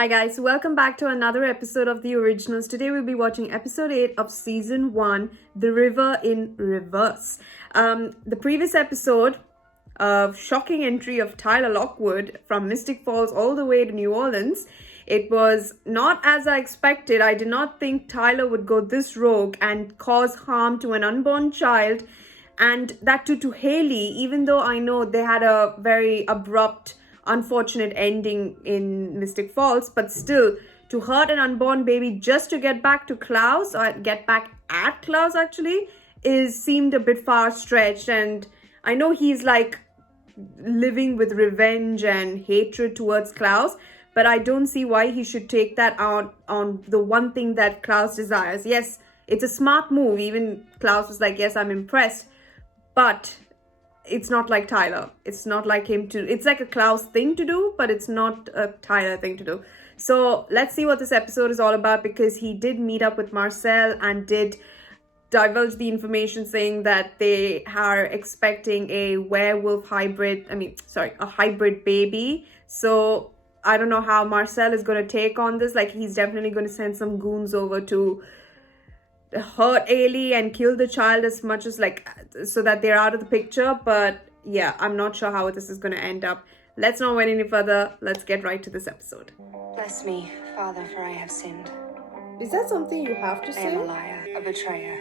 Hi guys, welcome back to another episode of The Originals. Today we'll be watching episode 8 of season 1, The River in Reverse. The previous episode of shocking entry of Tyler Lockwood from Mystic Falls all the way to New Orleans. It was not as I expected. I did not think Tyler would go this rogue and cause harm to an unborn child, and that too to Haley, even though I know they had a very abrupt unfortunate ending in Mystic Falls, but still to hurt an unborn baby just to get back to Klaus, or get back at Klaus actually, seemed a bit far stretched. And I know he's like living with revenge and hatred towards Klaus, but I don't see why he should take that out on the one thing that Klaus desires. Yes, it's a smart move. Even Klaus was like, yes, I'm impressed, but it's not like Tyler. It's not like him to... It's like a Klaus thing to do, but it's not a Tyler thing to do. So let's see what this episode is all about, because he did meet up with Marcel and did divulge the information saying that they are expecting a werewolf hybrid... a hybrid baby. So I don't know how Marcel is going to take on this. Like, he's definitely going to send some goons over to hurt Ailey and kill the child as much as so that they're out of the picture. But yeah, I'm not sure how this is going to end up. Let's not wait any further. Let's get right to this episode. Bless me, Father, for I have sinned. Is that something you have to say? I am a liar, a betrayer.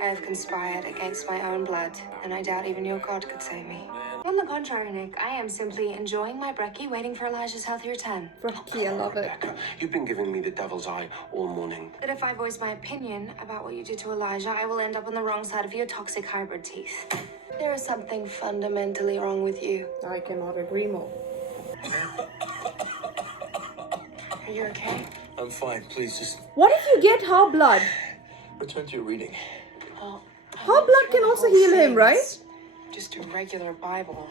I have conspired against my own blood, and I doubt even your God could save me. On the contrary, Nick, I am simply enjoying my brekkie, waiting for Elijah's healthy return. Brekkie, I love it. Rebekah, you've been giving me the devil's eye all morning. That if I voice my opinion about what you did to Elijah, I will end up on the wrong side of your toxic hybrid teeth. There is something fundamentally wrong with you. I cannot agree more. Are you okay? I'm fine, please just... What if you get her blood? return to your reading. Well, Her blood can also heal him, right? Just a regular Bible.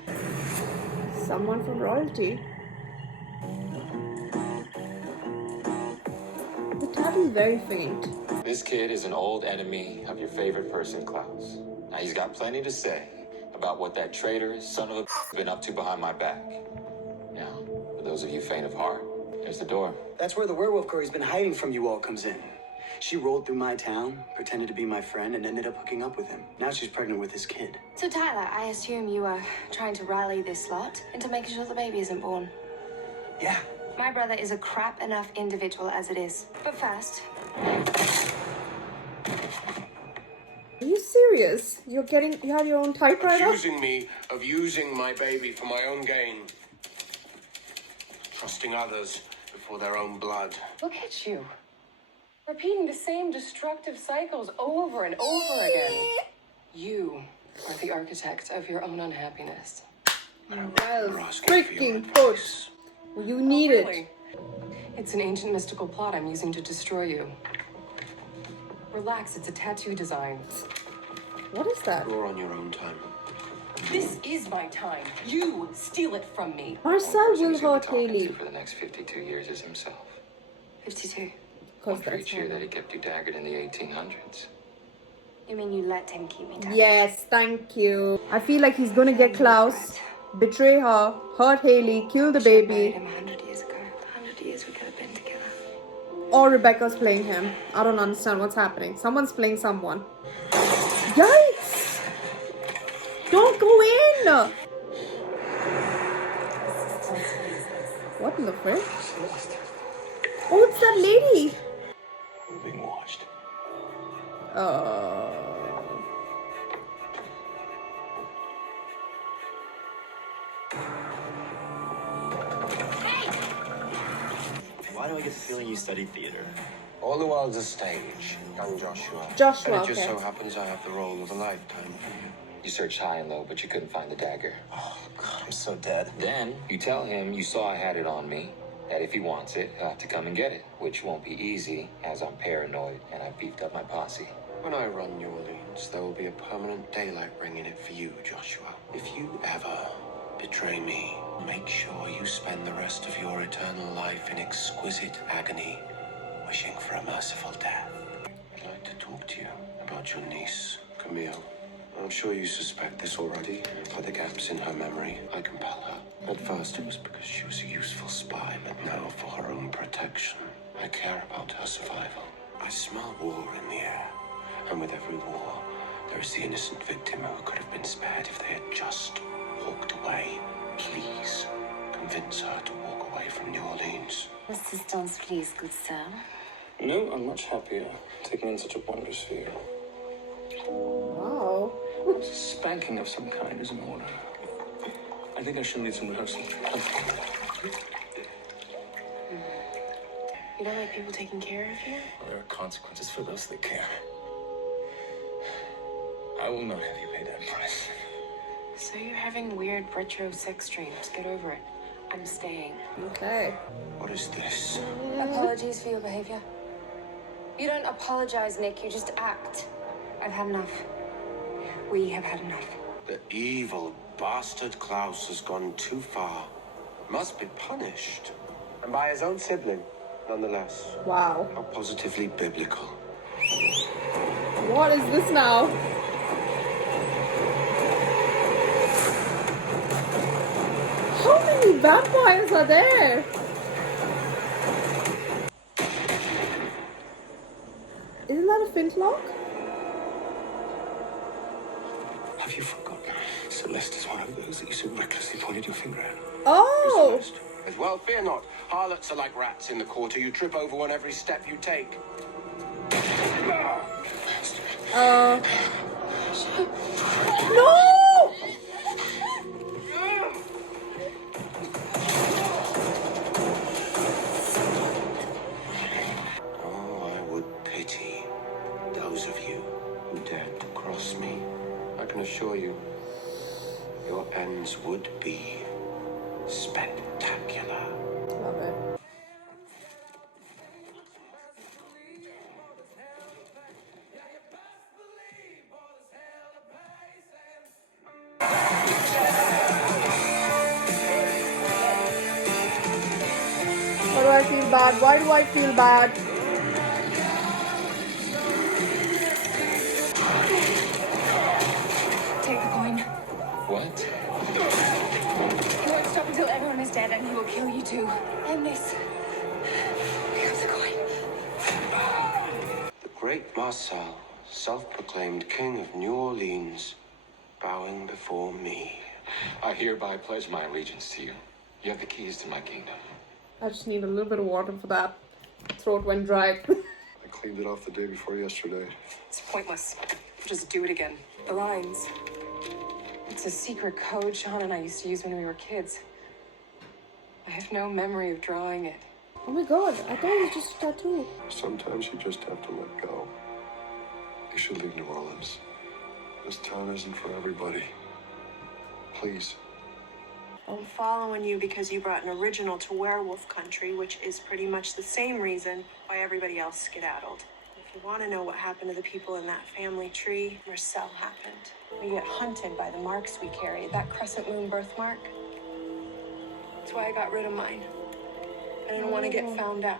Someone from royalty. The title is very faint. This kid is an old enemy of your favorite person, Klaus. Now, he's got plenty to say about what that traitor son of a been up to behind my back. Now, for those of you faint of heart, there's the door. That's where the werewolf girl he's been hiding from you all comes in. She rolled through my town, pretended to be my friend, and ended up hooking up with him. Now she's pregnant with his kid. So, Tyler, I assume you are trying to rally this lot into making sure the baby isn't born. Yeah. My brother is a crap enough individual as it is. But first... Are you serious? You have your own typewriter? Accusing me of using my baby for my own gain. Trusting others before their own blood. Look at you. Repeating the same destructive cycles over and over again. You are the architect of your own unhappiness. Well, You're asking for your freaking advice. push. You need it. Really? It's an ancient mystical plot I'm using to destroy you. Relax, it's a tattoo design. What is that? You're on your own time. This is my time. You steal it from me. Marcel will He's gonna be hurt talking Haley. to for the next 52 years is himself. 52. Because One for that's each year how- that he kept you daggered in the 1800s. You mean you let him keep me down? Yes, thank you. I feel like he's gonna get Klaus, betray her, hurt Haley, kill the Buried baby, him 100 years ago. 100 years we could have been together. or Rebekah's playing him. I don't understand what's happening. Someone's playing someone. Yikes! Don't go in! What in the frick? Oh, it's that lady! We're being watched. Why do I get the feeling you studied theater? All the world's a stage, young Joshua. Joshua, And it just okay. so happens I have the role of a lifetime for you. You searched high and low, but you couldn't find the dagger. Oh, God, I'm so dead. Then you tell him you saw I had it on me, that if he wants it, he'll have to come and get it, which won't be easy, as I'm paranoid and I've beefed up my posse. When I run New Orleans, there will be a permanent daylight ring in it for you, Joshua. If you ever betray me, make sure you spend the rest of your eternal life in exquisite agony, wishing for a merciful death. I'd like to talk to you about your niece, Camille. I'm sure you suspect this already. By the gaps in her memory, I compel her. At first, it was because she was a useful spy, but now for her own protection. I care about her survival. I smell war in the air. And with every war, there is the innocent victim who could have been spared if they had just walked away. Please, convince her to walk away from New Orleans. Assistance, please, good sir. No, I'm much happier taking in such a wondrous field. Wow. A spanking of some kind is in order. I think I should need some rehearsal. You don't like people taking care of you? Well, there are consequences for those that care. I will not have you pay that price. So you're having weird retro sex dreams. Get over it. I'm staying. Okay. What is this? Apologies for your behavior. You don't apologize, Nick. You just act. I've had enough. We have had enough. The evil bastard Klaus has gone too far. Must be punished. And by his own sibling, nonetheless. Wow. How positively biblical. What is this now? How many vampires are there? Isn't that a flintlock? Have you forgotten? Celeste is one of those that you so recklessly pointed your finger at. Oh! As well, fear not. Harlots are like rats in the quarter. You trip over one every step you take. No! Oh, I would pity those of you who dared to cross me. I can assure you, your ends would be spectacular. Love it. Why do I feel bad? Why do I feel bad? Take the coin. What? He won't stop until everyone is dead, and he will kill you too. And this. Here comes the coin. The great Marcel, self-proclaimed king of New Orleans, bowing before me. I hereby pledge my allegiance to you. You have the keys to my kingdom. I just need a little bit of water for that. Throat went dry. I cleaned it off the day before yesterday. It's pointless. Just do it again. The lines. It's a secret code Sean and I used to use when we were kids. I have no memory of drawing it. Oh my god, I thought it was just a tattoo. Sometimes you just have to let go. You should leave New Orleans. This town isn't for everybody. Please. I'm following you because you brought an original to werewolf country, which is pretty much the same reason why everybody else skedaddled. If you want to know what happened to the people in that family tree, Marcel happened. We get hunted by the marks we carry. That crescent moon birthmark. That's why I got rid of mine. I didn't want to get found out.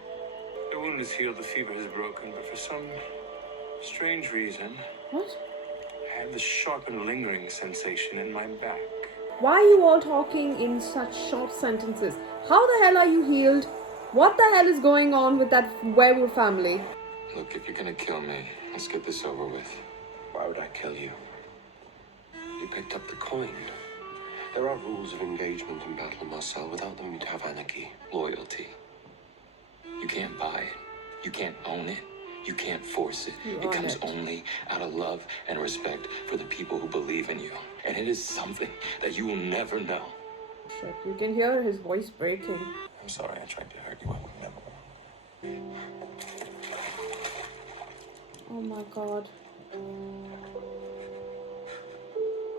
The wound is healed, the fever has broken, but for some strange reason, What? I have this sharp and lingering sensation in my back. Why are you all talking in such short sentences? How the hell are you healed? What the hell is going on with that werewolf family? Look, if you're gonna kill me, let's get this over with. Why would I kill you? You picked up the coin. There are rules of engagement in battle, Marcel. Without them, you'd have anarchy. Loyalty. You can't buy it. You can't own it. You can't force it. It comes only out of love and respect for the people who believe in you. And it is something that you will never know. Shit, you can hear his voice breaking. I'm sorry I tried to hurt you. I would never. Oh my god.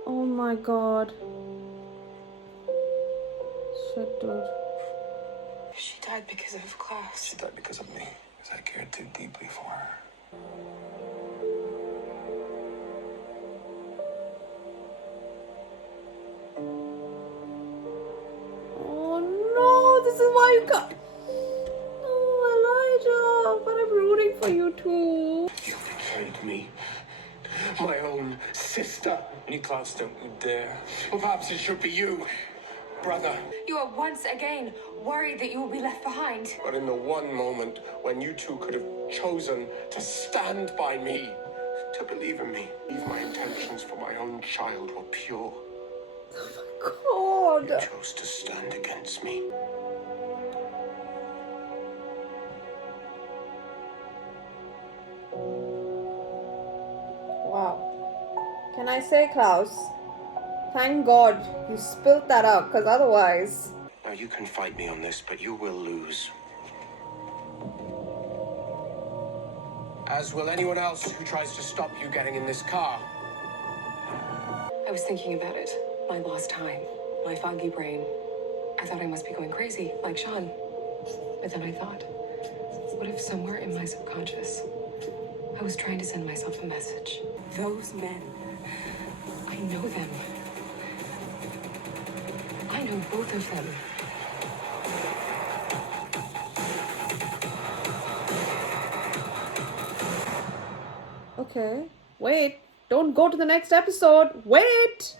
Oh my god. Shit, dude. She died because of Klaus. She died because of me, because I cared too deeply for her. Oh no, this is why you got. Oh, Elijah, but I'm rooting for you too. You betrayed me. My own sister. Klaus, don't you dare. Or perhaps it should be you, brother. You are once again worried that you will be left behind. But in the one moment when you two could have chosen to stand by me, to believe in me, if my intentions for my own child were pure, God. you chose to stand against me. Wow. Can I say, Klaus, thank God you spilt that out, because otherwise... Now you can fight me on this, but you will lose. As will anyone else who tries to stop you getting in this car. I was thinking about it. My lost time. My foggy brain. I thought I must be going crazy, like Sean. But then I thought, what if somewhere in my subconscious, I was trying to send myself a message? Those men, I know them. I know both of them. Okay, wait, don't go to the next episode, wait!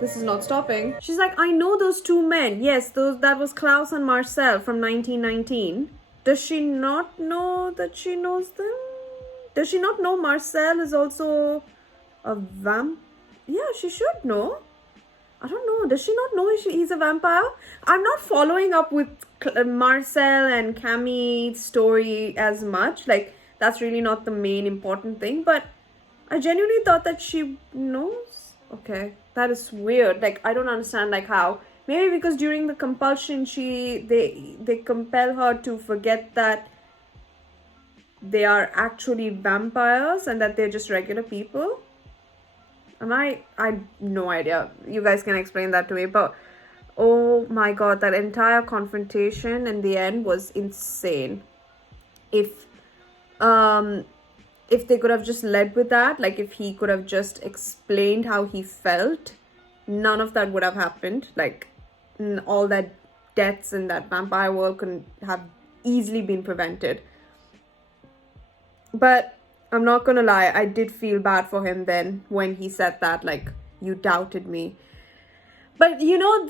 This is not stopping. She's like, I know those two men. Yes, that was Klaus and Marcel from 1919. Does she not know that she knows them? Does she not know Marcel is also a vamp? Yeah, she should know. I don't know. Does she not know he's a vampire? I'm not following up with Marcel and Cammie's story as much. Like, that's really not the main important thing. But I genuinely thought that she knows. Okay, that is weird. Like, I don't understand, like, how. Maybe because during the compulsion, they compel her to forget that they are actually vampires and that they're just regular people. I have no idea. You guys can explain that to me. But oh my god, that entire confrontation in the end was insane. If they could have just led with that, like if he could have just explained how he felt, none of that would have happened. Like all that deaths in that vampire world could have easily been prevented. But I'm not gonna lie, I did feel bad for him then when he said that, like, you doubted me. But you know,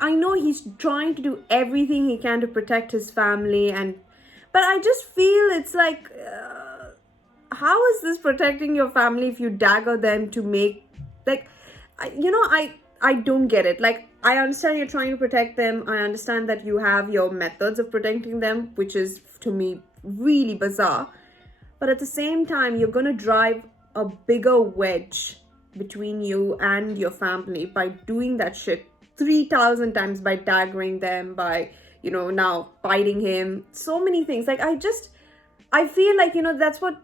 I know he's trying to do everything he can to protect his family, but I just feel it's like, how is this protecting your family if you dagger them to make, like, I don't get it. Like, I understand you're trying to protect them. I understand that you have your methods of protecting them, which is, to me, really bizarre. But at the same time, you're going to drive a bigger wedge between you and your family by doing that shit 3,000 times, by daggering them, by, now biting him. So many things. Like, I feel like, that's what,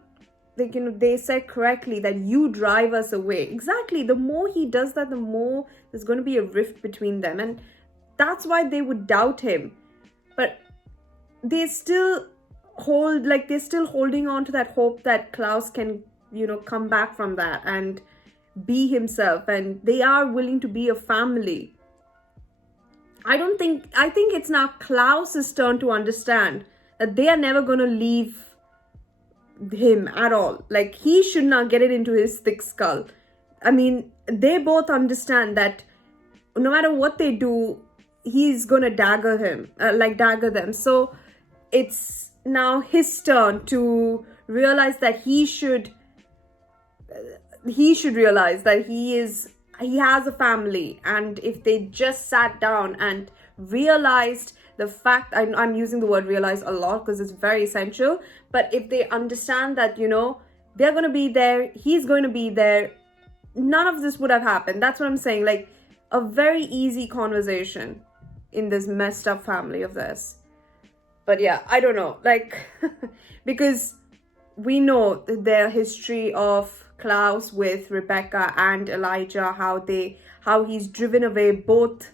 like, they said correctly, that you drive us away. Exactly. The more he does that, the more there's going to be a rift between them. And that's why they would doubt him. But they're still holding on to that hope that Klaus can, come back from that and be himself. And they are willing to be a family. I think it's now Klaus's turn to understand that they are never going to leave him at all. Like, he should not get it into his thick skull. I mean, they both understand that no matter what they do, he's gonna dagger them. So it's now his turn to realize that he should realize that he has a family. And if they just sat down and realized the fact, I'm using the word realize a lot because it's very essential, but if they understand that, they're going to be there, he's going to be there, none of this would have happened. That's what I'm saying. Like, a very easy conversation in this messed up family of theirs. But yeah, I don't know, like, because we know their history of Klaus with Rebekah and Elijah, how he's driven away both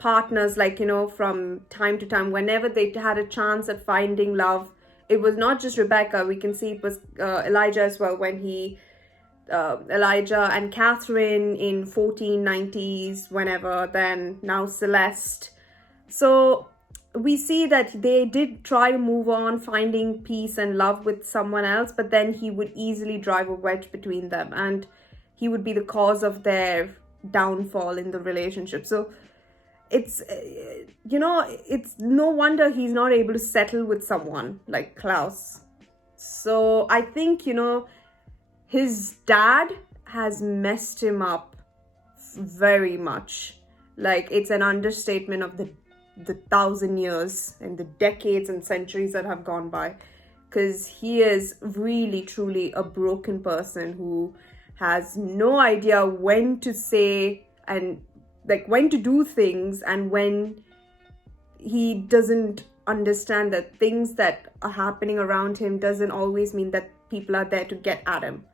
partners, like, from time to time, whenever they had a chance at finding love. It was not just Rebekah, we can see it was Elijah as well, when Elijah and Catherine in 1490s, whenever, then now Celeste. So we see that they did try to move on, finding peace and love with someone else, but then he would easily drive a wedge between them, and he would be the cause of their downfall in the relationship. So it's, it's no wonder he's not able to settle with someone like Klaus. So I think, his dad has messed him up very much. Like, it's an understatement of the 1,000 years and the decades and centuries that have gone by, because he is really truly a broken person who has no idea when to say and like when to do things, and when he doesn't understand that things that are happening around him doesn't always mean that people are there to get at him.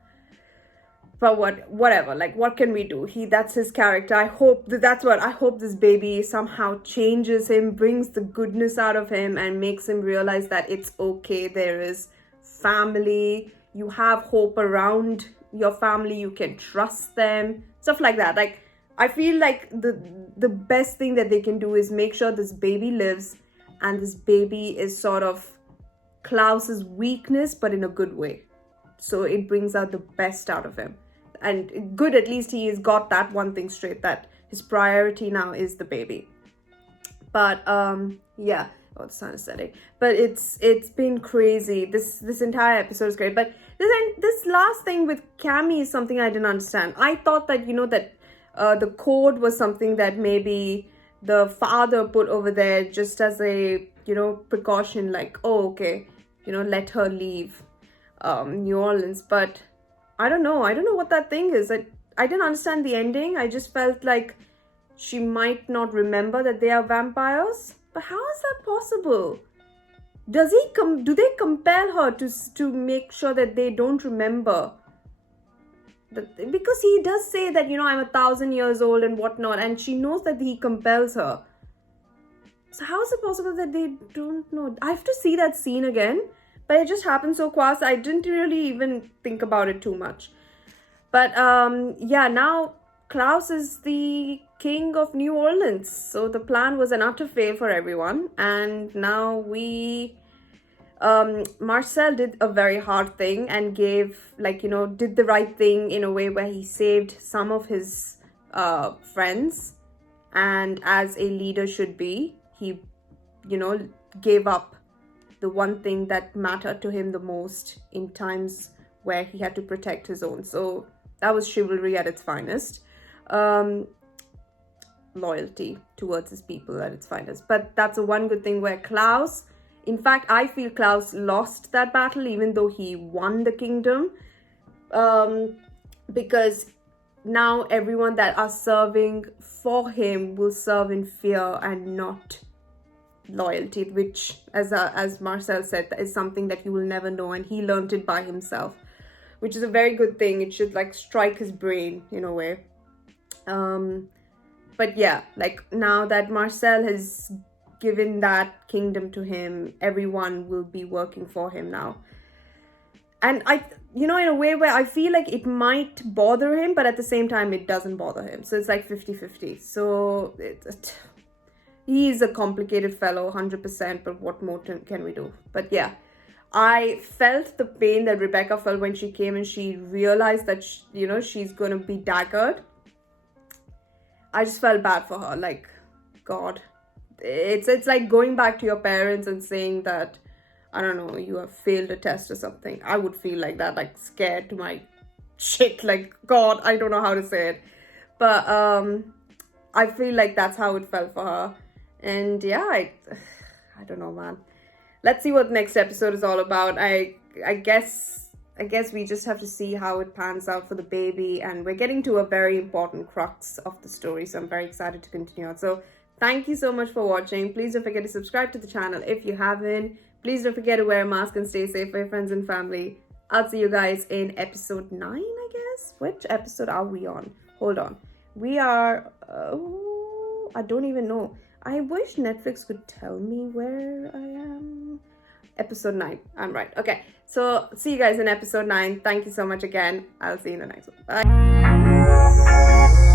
But whatever, like, what can we do? That's his character. I hope this baby somehow changes him, brings the goodness out of him, and makes him realize that it's okay. There is family. You have hope around your family. You can trust them. Stuff like that. Like, I feel like the best thing that they can do is make sure this baby lives, and this baby is sort of Klaus's weakness, but in a good way. So it brings out the best out of him. And good, at least he has got that one thing straight, that his priority now is the baby. But yeah, it's anesthetic. But it's been crazy. This entire episode is great. But this last thing with Cammy is something I didn't understand. I thought that the code was something that maybe the father put over there just as a precaution, like, oh, okay, let her leave New Orleans. But I don't know what that thing is. I didn't understand the ending. I just felt like she might not remember that they are vampires. But how is that possible? Do they compel her to make sure that they don't remember? Because he does say that, I'm 1,000 years old and whatnot, and she knows that he compels her. So how is it possible that they don't know? I have to see that scene again. But it just happened so fast, I didn't really even think about it too much. But yeah, now Klaus is the king of New Orleans. So the plan was an utter fail for everyone. And now Marcel did a very hard thing and did the right thing in a way where he saved some of his friends. And as a leader should be, he, gave up the one thing that mattered to him the most in times where he had to protect his own. So that was chivalry at its finest. Loyalty towards his people at its finest. But that's a one good thing where Klaus, in fact, I feel Klaus lost that battle even though he won the kingdom. Because now everyone that are serving for him will serve in fear and not loyalty, which as Marcel said, is something that he will never know, and he learned it by himself, which is a very good thing. It should strike his brain in a way. But yeah, now that Marcel has given that kingdom to him, everyone will be working for him now. And in a way where I feel like it might bother him, but at the same time it doesn't bother him. So it's 50-50. So he is a complicated fellow, 100%, but what more can we do? But yeah, I felt the pain that Rebekah felt when she came and she realized that, she's going to be daggered. I just felt bad for her. God, it's like going back to your parents and saying that, I don't know, you have failed a test or something. I would feel like that, scared to my shit. God, I don't know how to say it. But I feel like that's how it felt for her. And yeah, I don't know, man. Let's see what next episode is all about. I guess we just have to see how it pans out for the baby. And we're getting to a very important crux of the story. So I'm very excited to continue on. So thank you so much for watching. Please don't forget to subscribe to the channel if you haven't. Please don't forget to wear a mask and stay safe for your friends and family. I'll see you guys in episode 9, I guess. Which episode are we on? Hold on. We are... I don't even know. I wish Netflix could tell me where I am. Episode 9. I'm right. Okay. So, see you guys in episode 9. Thank you so much again. I'll see you in the next one. Bye.